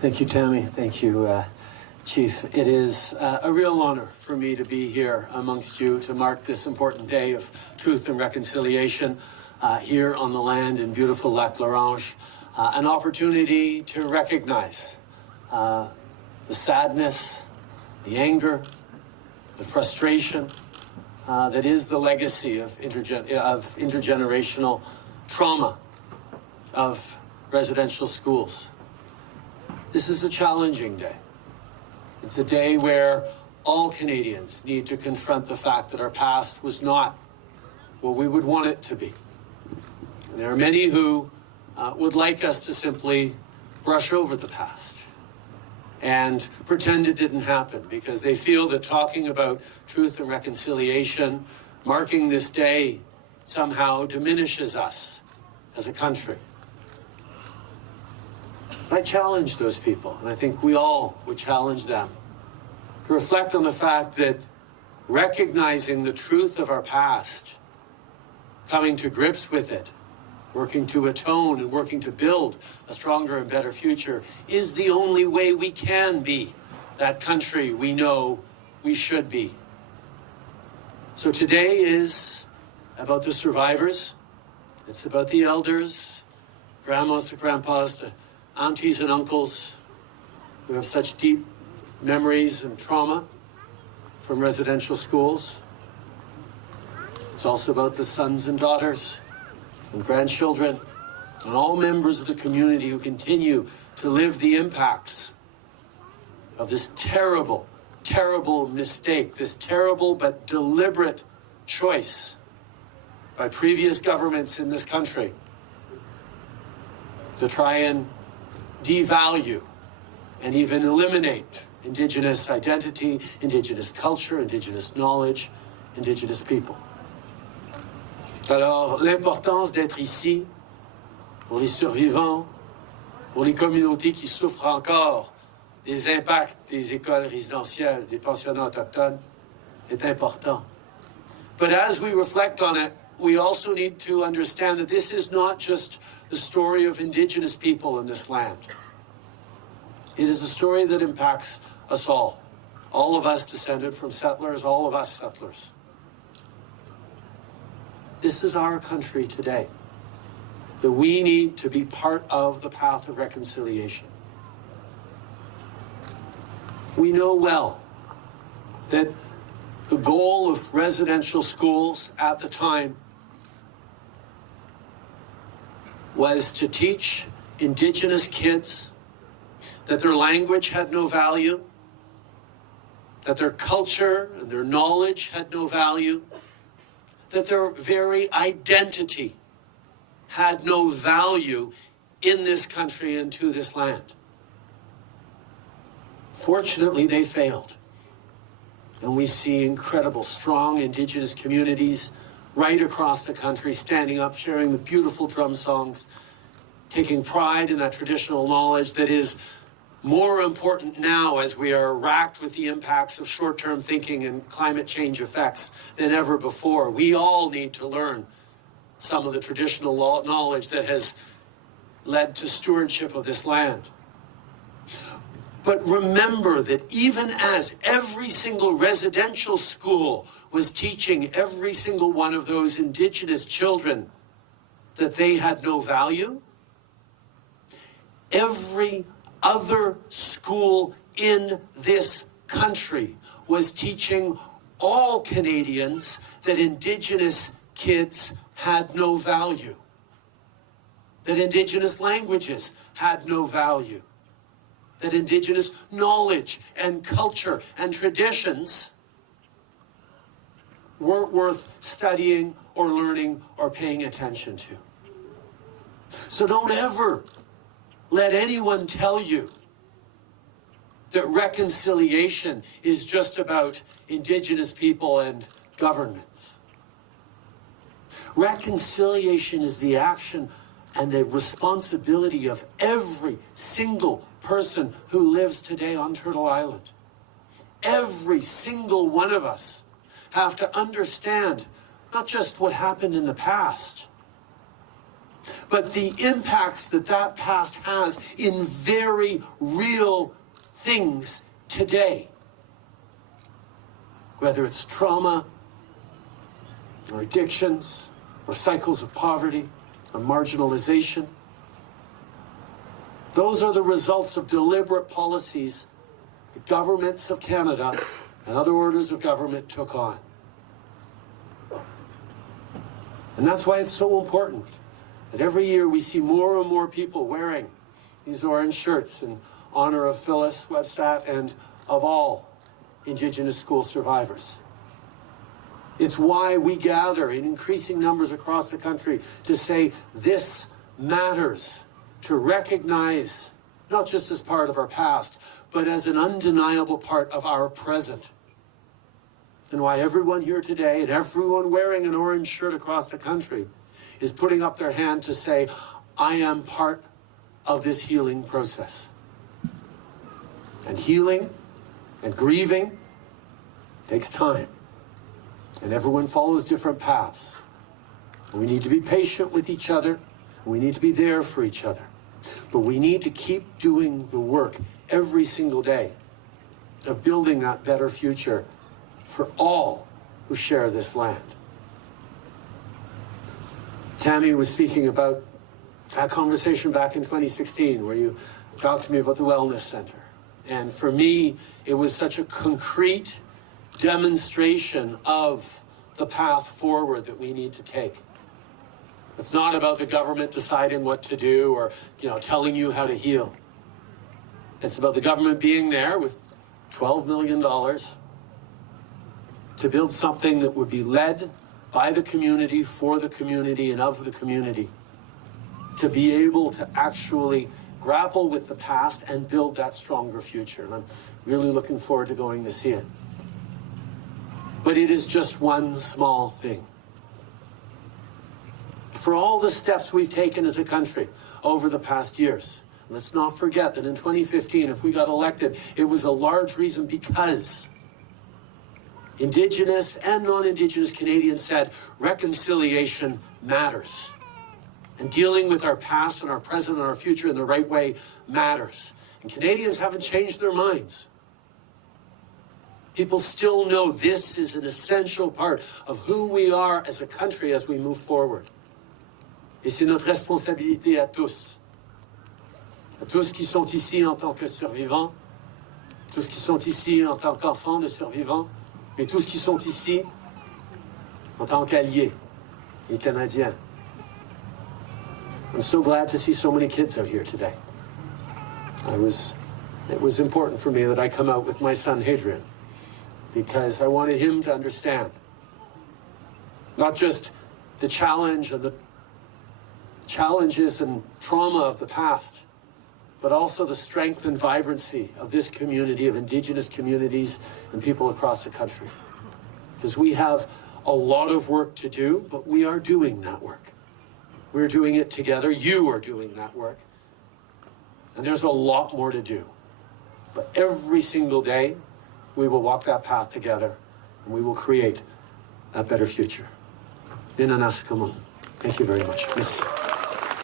Thank you, Tammy. Thank you, Chief. It is a real honor for me to be here amongst you to mark this important day of truth and reconciliation here on the land in beautiful Lac L'Orange. An opportunity to recognize the sadness, the anger, the frustration that is the legacy of intergenerational trauma of residential schools. This is a challenging day. It's a day where all Canadians need to confront the fact that our past was not what we would want it to be. And there are many who would like us to simply brush over the past and pretend it didn't happen because they feel that talking about truth and reconciliation, marking this day, somehow diminishes us as a country. I challenge those people, and I think we all would challenge them, to reflect on the fact that recognizing the truth of our past, coming to grips with it, working to atone and working to build a stronger and better future is the only way we can be that country we know we should be. So today is about the survivors. It's about the elders, grandmas and grandpas, the aunties and uncles who have such deep memories and trauma from residential schools. It's also about the sons and daughters and grandchildren and all members of the community who continue to live the impacts of this terrible, terrible mistake, this terrible but deliberate choice by previous governments in this country to try and devalue and even eliminate Indigenous identity, Indigenous culture, Indigenous knowledge, Indigenous people. Alors, l'importance d'être ici pour les survivants, pour les communautés qui souffrent encore des impacts des écoles résidentielles, des pensionnats autochtones, est important. But as we reflect on it, we also need to understand that this is not just the story of Indigenous people in this land. It is a story that impacts us all of us descended from settlers, all of us settlers. This is our country today, that we need to be part of the path of reconciliation. We know well that the goal of residential schools at the time was to teach Indigenous kids that their language had no value, that their culture and their knowledge had no value, that their very identity had no value in this country and to this land. Fortunately, they failed. And we see incredible, strong Indigenous communities right across the country standing up, sharing the beautiful drum songs, taking pride in that traditional knowledge that is more important now as we are racked with the impacts of short-term thinking and climate change effects than ever before. We all need to learn some of the traditional knowledge that has led to stewardship of this land. But remember that even as every single residential school was teaching every single one of those Indigenous children that they had no value, every other school in this country was teaching all Canadians that Indigenous kids had no value, that Indigenous languages had no value, that Indigenous knowledge and culture and traditions weren't worth studying or learning or paying attention to. So don't ever let anyone tell you that reconciliation is just about Indigenous people and governments. Reconciliation is the action and the responsibility of every single person who lives today on Turtle Island. Every single one of us have to understand not just what happened in the past, but the impacts that that past has in very real things today. Whether it's trauma, or addictions, or cycles of poverty, or marginalization. Those are the results of deliberate policies the governments of Canada and other orders of government took on. And that's why it's so important that every year we see more and more people wearing these orange shirts in honor of Phyllis Webstat and of all Indigenous school survivors. It's why we gather in increasing numbers across the country to say this matters, to recognize not just as part of our past, but as an undeniable part of our present. And why everyone here today and everyone wearing an orange shirt across the country is putting up their hand to say, I am part of this healing process. And healing and grieving takes time. And everyone follows different paths. And we need to be patient with each other. And we need to be there for each other. But we need to keep doing the work every single day of building that better future for all who share this land. Tammy was speaking about that conversation back in 2016 where you talked to me about the Wellness Center. And for me, it was such a concrete demonstration of the path forward that we need to take. It's not about the government deciding what to do or, telling you how to heal. It's about the government being there with $12 million to build something that would be led by the community, for the community, and of the community, to be able to actually grapple with the past and build that stronger future. And I'm really looking forward to going to see it. But it is just one small thing. For all the steps we've taken as a country over the past years, let's not forget that in 2015, if we got elected, it was a large reason because Indigenous and non-Indigenous Canadians said reconciliation matters. And dealing with our past and our present and our future in the right way matters. And Canadians haven't changed their minds. People still know this is an essential part of who we are as a country as we move forward. Et c'est notre responsabilité à tous qui sont ici en tant que survivants, tous qui sont ici en tant qu'enfants de survivants, mais tous qui sont ici en tant qu'alliés et Canadiens. I'm so glad to see so many kids out here today. It was important for me that I come out with my son Hadrian, because I wanted him to understand not just the challenge and the challenges and trauma of the past, but also the strength and vibrancy of this community, of Indigenous communities and people across the country. Because we have a lot of work to do, but we are doing that work. We're doing it together. You are doing that work. And there's a lot more to do. But every single day, we will walk that path together, and we will create a better future. Thank you very much. Merci.